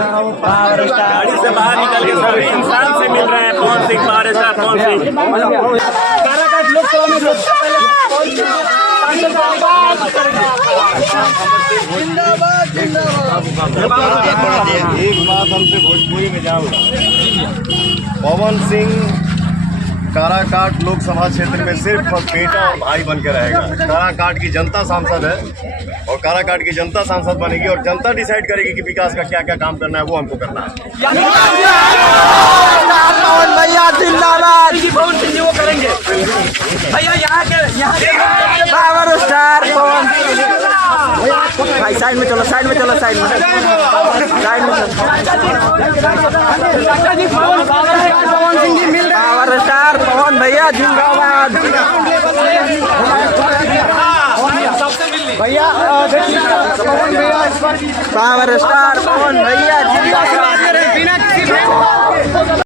गाड़ी से बाहर निकल के सभी इंसान से मिल रहे हैं। Pawan Singh power star Pawan Singh. एक बात हमसे भोजपुरी में जाऊंगा। पवन सिंह काराकाट लोकसभा क्षेत्र में सिर्फ बेटा और भाई बन के रहेगा। काराकाट की जनता सांसद है और काराकाट की जनता सांसद बनेगी और जनता डिसाइड करेगी कि विकास का क्या क्या काम करना है, वो हमको करना है। पवन भैया जिंदाबाद। पवन सिंह जी वो करेंगे भैया। यहाँ के पावर स्टार पवन। भाई साइड में चलो, साइड में चलो, साइड में चलो। पवन सिंह जी मिल रहे हैं। पावर स्टार पवन भैया जिंदाबाद। भैया पावर स्टार पवन भैया